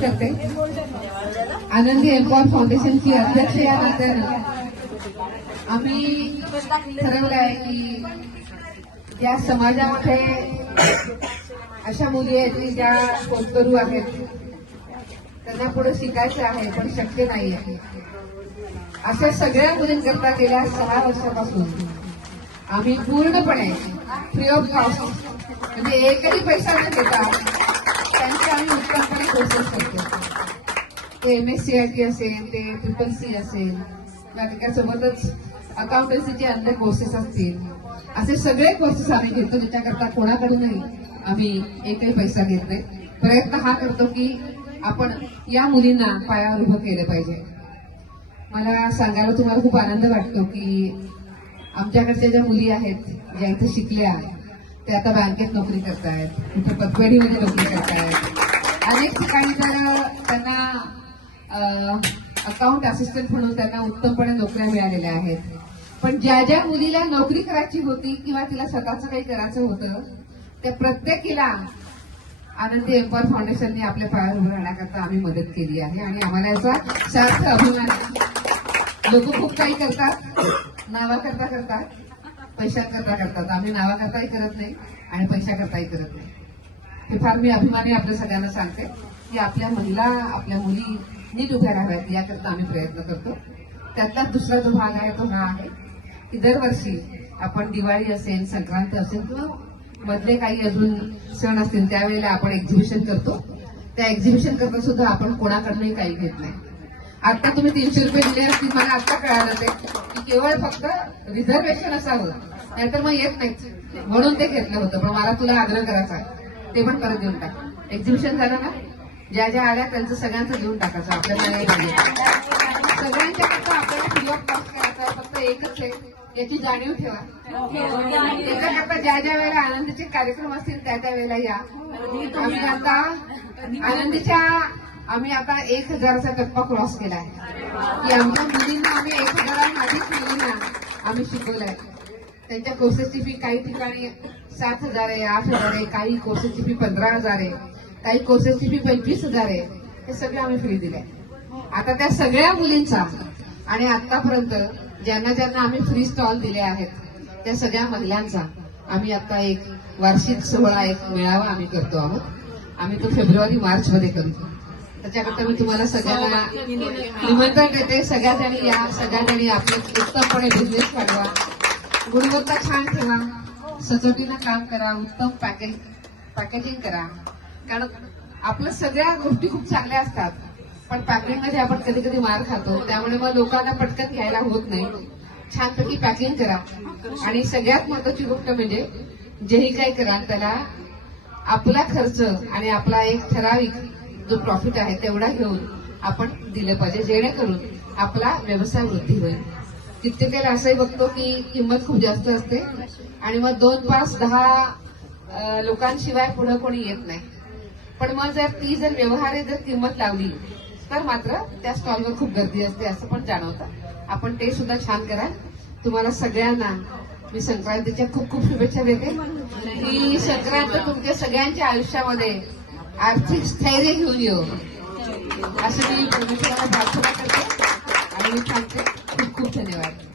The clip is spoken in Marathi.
करते. आनंदी एम्पॉवर फाउंडेशनची अध्यक्ष या नात्यानं आम्ही ठरवलं आहे की ज्या समाजामध्ये अशा मुली आहेत की ज्या पोटकरू आहेत, त्यांना पुढे शिकायचं आहे पण शक्य नाही आहे, अशा सगळ्या मुलींकरता गेल्या 6 वर्षापासून आम्ही पूर्णपणे फ्री ऑफ कॉस्ट म्हणजे एकही पैसा न देता त्यांचे आम्ही उत्तमपणे कोर्सेस करतो. ते MSCIT असेल, ते CCC असेल, त्यासोबतच अकाउंटन्सीचे अन्य कोर्सेस असतील, असे सगळे कोर्सेस आम्ही घेतो. त्याच्याकरता कोणाकडूनही आम्ही एकही पैसा घेत नाही. प्रयत्न हा करतो की आपण या मुलींना पायावर उभं केलं पाहिजे. मला सांगायला तुम्हाला खूप आनंद वाटतो की आमच्याकडच्या ज्या मुली आहेत ज्या इथे शिकल्या ते आता बँकेत नोकरी करतायत, कुठे पतपेढीमध्ये नोकरी करतायत, अनेक ठिकाणी तर त्यांना अकाउंट असिस्टंट म्हणून त्यांना उत्तमपणे नोकऱ्या मिळालेल्या आहेत. पण ज्या ज्या मुलीला नोकरी करायची होती किंवा तिला स्वतःचं काही करायचं होतं, त्या प्रत्येकीला आनंदी एम्पॉवर फाउंडेशनने आपल्या पायावर उभं राहण्याकरता आम्ही मदत केली आहे आणि आम्हाला याचा सार्थ अभिमान आहे. लोक खूप काही करतात, नावाकरता करतात, पैशाकरता करतात. आम्ही नावाकरताही करत नाही आणि पैशाकरताही करत नाही. हे फार मी अभिमानी आपल्या सगळ्यांना सांगते की आपल्या महिला, आपल्या मुली नीट उभ्या राहाव्यात याकरता आम्ही प्रयत्न करतो. त्यातला दुसरा जो भाग आहे तो हा आहे की दरवर्षी आपण दिवाळी असेल, संक्रांत असेल किंवा मधले काही अजून सण असतील त्यावेळेला आपण एक्झिबिशन करतो. त्या एक्झिबिशन करता सुद्धा आपण कोणाकडनंही काही घेत नाही. आता तुम्ही 300 रुपये दिले असतील, मला आता कळालं ते की केवळ फक्त रिझर्वेशन असावं, नाहीतर मग येत नाहीत म्हणून ते घेतलं होतं. पण मला तुला आग्रह करायचा आहे ते पण परत देऊन टाक. एक्झिबिशन झालं ना, ज्या ज्या आल्या त्यांचं सगळ्यांचं देऊन टाकायचं. आपल्याला नाही पाहिजे सगळ्यांच्या करता आपल्याला फ्री ऑफ कॉस्ट करायचा. फक्त एकच आहे, याची जाणीव ठेवा. त्याच्याकरता ज्या ज्या वेळेला आनंदीचे कार्यक्रम असतील त्या त्या वेळेला या. आम्ही आता आनंदीच्या आम्ही आता 1000चा टप्पा क्रॉस केला आहे की आमच्या मुलींना आम्ही 1000 अधिक मुलींना आम्ही शिकवलंय. त्यांच्या कोर्सेसची फी काही ठिकाणी 7,000 आहे, 8,000 आहे, काही कोर्सेसची फी 15,000 आहे, काही कोर्सेसची फी 25,000 आहे. हे सगळं आम्ही फ्री दिलंय. आता त्या सगळ्या मुलींचा आणि आतापर्यंत ज्यांना ज्यांना आम्ही फ्री स्टॉल दिले आहेत त्या सगळ्या महिलांचा आम्ही आता एक वार्षिक सोहळा, एक मेळावा आम्ही करतो आहोत. आम्ही तो फेब्रुवारी-मार्च मध्ये करतो. त्याच्याकरता मी तुम्हाला सगळ्यांना निमंत्रण देते. सगळ्याजणी या, सगळ्याजणी आपले उत्तमपणे बिझनेस वाढवा, गुणवत्ता छान ठेवा, सचोटीनं काम करा, उत्तम पॅकेजिंग करा. कारण आपल्या सगळ्या गोष्टी खूप चांगल्या असतात पण पॅकिंगमध्ये आपण कधी कधी मार खातो. त्यामुळे मग लोकांना पटकन घ्यायला होत नाही. छानपैकी पॅकिंग करा आणि सगळ्यात महत्वाची गोष्ट म्हणजे जेही काही कराल त्याला आपला खर्च आणि आपला एक ठराविक जो प्रॉफिट आहे तेवढा घेऊन आपण दिलं पाहिजे, जेणेकरून आपला व्यवसाय वृद्धी होईल. कित्येक वेळेला असंही बघतो की किंमत खूप जास्त असते आणि मग 2, 5, 10 लोकांशिवाय पुढे कोणी येत नाही. पण मग जर व्यवहारे जर किंमत लावली तर मात्र त्या स्टॉलवर खूप गर्दी असते असं पण जाणवतं. आपण ते सुद्धा छान करा. तुम्हाला सगळ्यांना मी संक्रांतीच्या खूप खूप शुभेच्छा देते. ही संक्रांत तुमच्या सगळ्यांच्या आयुष्यामध्ये आर्थिक स्थैर्य घेऊन येऊ असं मी परमेश्वराला प्रार्थना करते आणि मी सांगते. खूप खूप धन्यवाद.